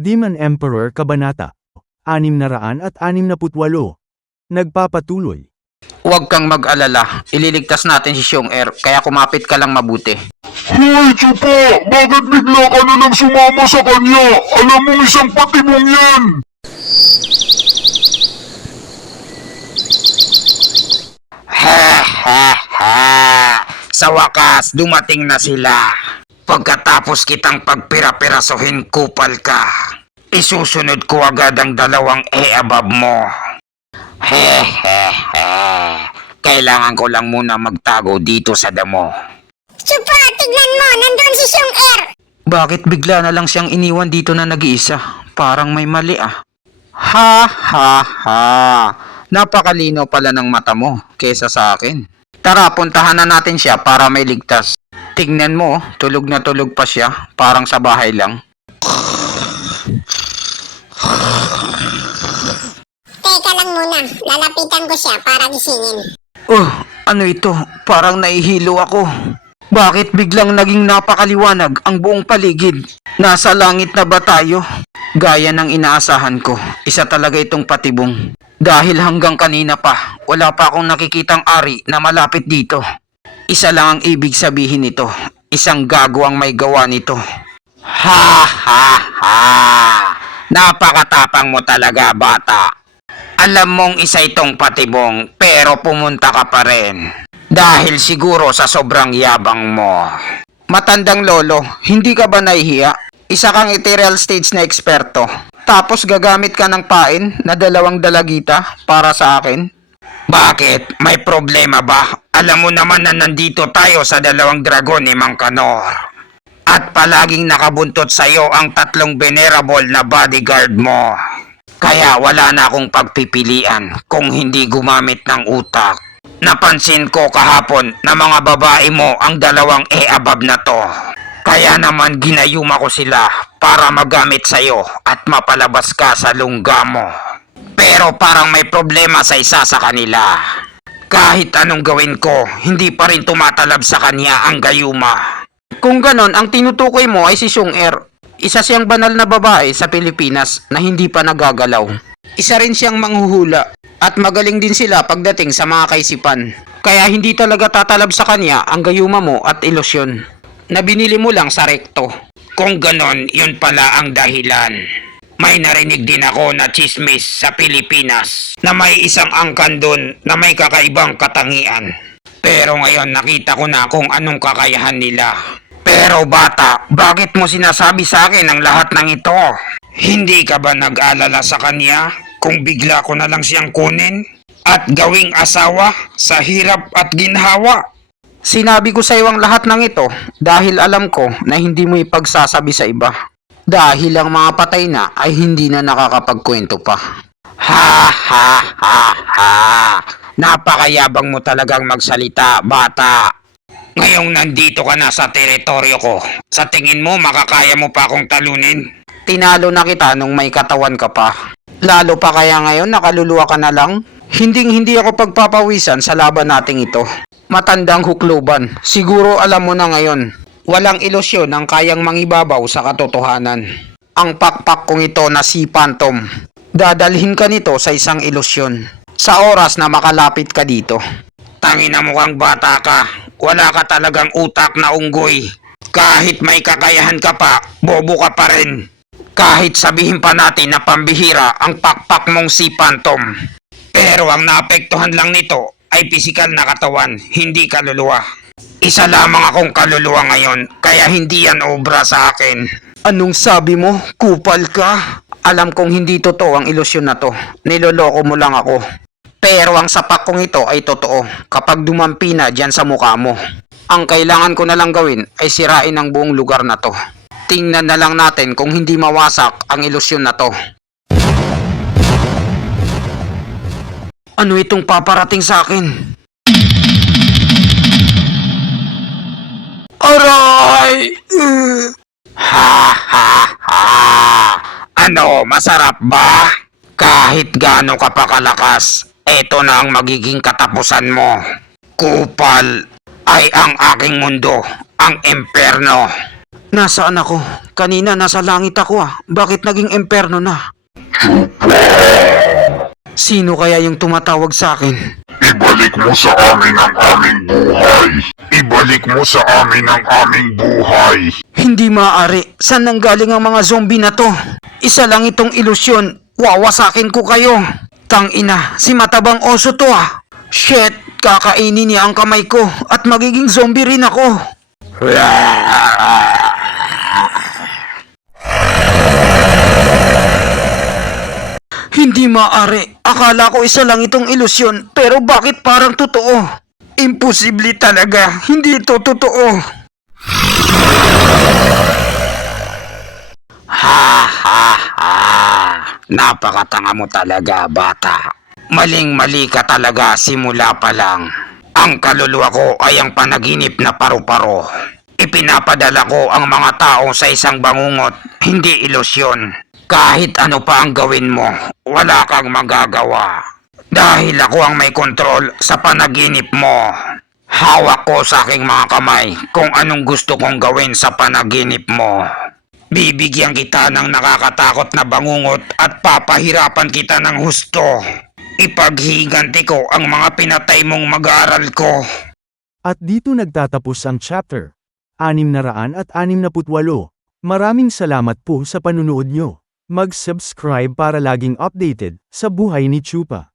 Demon Emperor Kabanata 668. Nagpapatuloy. Huwag kang mag-alala, ililigtas natin si Xiong-Er, kaya kumapit ka lang mabuti. Hoy, Chupa! Bakit bigla ka na lang sumama sa kanya? Alam mong isang patibong yan! Sa wakas, dumating na sila. Pagkatapos kitang pagpira-pirasuhin, kupal ka. Isusunod ko agad ang dalawang e-above mo. Kailangan ko lang muna magtago dito sa damo. Chupa, tignan mo, nandun si Xiong-Er! Bakit bigla na lang siyang iniwan dito na nag-iisa? Parang may mali ah. Napakalino pala ng mata mo kesa sa akin. Tara, puntahan na natin siya para may ligtas. Tignan mo, tulog na tulog pa siya, parang sa bahay lang. Teka lang muna, lalapitan ko siya para gisingin. Ano ito? Parang nahihilo ako. Bakit biglang naging napakaliwanag ang buong paligid? Nasa langit na ba tayo? Gaya ng inaasahan ko, isa talaga itong patibong. Dahil hanggang kanina pa, wala pa akong nakikitang ari na malapit dito. Isa lang ang ibig sabihin nito, isang gago ang may gawa nito. Napakatapang mo talaga, bata. Alam mong isa itong patibong, pero pumunta ka pa rin. Dahil siguro sa sobrang yabang mo. Matandang lolo, hindi ka ba nahihiya? Isa kang ethereal stage na eksperto. Tapos gagamit ka ng pain na 2 dalagita para sa akin? Bakit? May problema ba? Alam mo naman na nandito tayo sa 2 dragon ni Mang Kanor. At palaging nakabuntot sa'yo ang 3 venerable na bodyguard mo. Kaya wala na akong pagpipilian kung hindi gumamit ng utak. Napansin ko kahapon na mga babae mo ang 2 e-above na to. Kaya naman ginayuma ko sila para magamit sa'yo at mapalabas ka sa lungga mo. Pero parang may problema sa isa sa kanila. Kahit anong gawin ko, hindi pa rin tumatalab sa kanya ang gayuma. Kung ganon, ang tinutukoy mo ay si Xiong-Er. Isa siyang banal na babae sa Pilipinas na hindi pa nagagalaw. Isa rin siyang manghuhula at magaling din sila pagdating sa mga kaisipan. Kaya hindi talaga tatalab sa kanya ang gayuma mo at ilusyon na binili mo lang sa rekto. Kung ganon, yun pala ang dahilan. May narinig din ako na chismis sa Pilipinas na may isang angkan doon na may kakaibang katangian. Pero ngayon nakita ko na kung anong kakayahan nila. Pero bata, bakit mo sinasabi sa akin ang lahat ng ito? Hindi ka ba nag-alala sa kanya kung bigla ko na lang siyang kunin at gawing asawa sa hirap at ginhawa? Sinabi ko sa iyo ang lahat ng ito dahil alam ko na hindi mo ipagsasabi sa iba. Dahil ang mga patay na ay hindi na nakakapagkwento pa. Napakayabang mo talagang magsalita, bata. Ngayong nandito ka na sa teritoryo ko, sa tingin mo makakaya mo pa akong talunin? Tinalo na kita nung may katawan ka pa. Lalo pa kaya ngayon nakaluluwa ka na lang? Hindi ako pagpapawisan sa laban nating ito. Matandang hukluban, siguro alam mo na ngayon. Walang ilusyon ang kayang mangibabaw sa katotohanan. Ang pakpak kong ito na si Phantom. Dadalhin ka nito sa isang ilusyon. Sa oras na makalapit ka dito. Tangina mo kang bata ka. Wala ka talagang utak na unggoy. Kahit may kakayahan ka pa, bobo ka pa rin. Kahit sabihin pa natin na pambihira ang pakpak mong si Phantom. Pero ang naapektuhan lang nito ay pisikal na katawan, hindi kaluluwa. Isa lamang akong kaluluwa ngayon, kaya hindi yan obra sa akin. Anong sabi mo? Kupal ka? Alam kong hindi totoo ang ilusyon na to. Niloloko mo lang ako. Pero ang sapak kong ito ay totoo kapag dumampi na dyan sa mukha mo. Ang kailangan ko na lang gawin ay sirain ang buong lugar na to. Tingnan na lang natin kung hindi mawasak ang ilusyon na to. Ano itong paparating sa akin? Aray! Ano, masarap ba? Kahit gaano ka pa kalakas, eto na ang magiging katapusan mo. Kupal ay ang aking mundo, ang imperno. Nasaan ako? Kanina nasa langit ako ah. Bakit naging emperno na? Sino kaya yung tumatawag sa akin? Ibalik mo sa amin ang aming buhay. Ibalik mo sa amin ang aming buhay. Hindi maaari. Saan nanggaling ang mga zombie na to? Isa lang itong ilusyon. Wawasakin ko kayo. Tangina, si matabang oso to ah. Shit, kakainin niya ang kamay ko at magiging zombie rin ako. Hindi maaari. Akala ko isa lang itong ilusyon, pero bakit parang totoo? Imposible talaga. Hindi ito totoo. Ha ha ha. Napakatanga mo talaga, bata. Maling-mali ka talaga simula pa lang. Ang kaluluwa ko ay ang panaginip na paru-paro. Ipinapadala ko ang mga tao sa isang bangungot, hindi ilusyon. Kahit ano pa ang gawin mo, wala kang magagawa. Dahil ako ang may kontrol sa panaginip mo. Hawak ko sa aking mga kamay kung anong gusto kong gawin sa panaginip mo. Bibigyan kita ng nakakatakot na bangungot at papahirapan kita ng husto. Ipaghiganti ko ang mga pinatay mong mag-aaral ko. At dito nagtatapos ang chapter 668. Maraming salamat po sa panunood nyo. Mag-subscribe para laging updated sa buhay ni Chupa.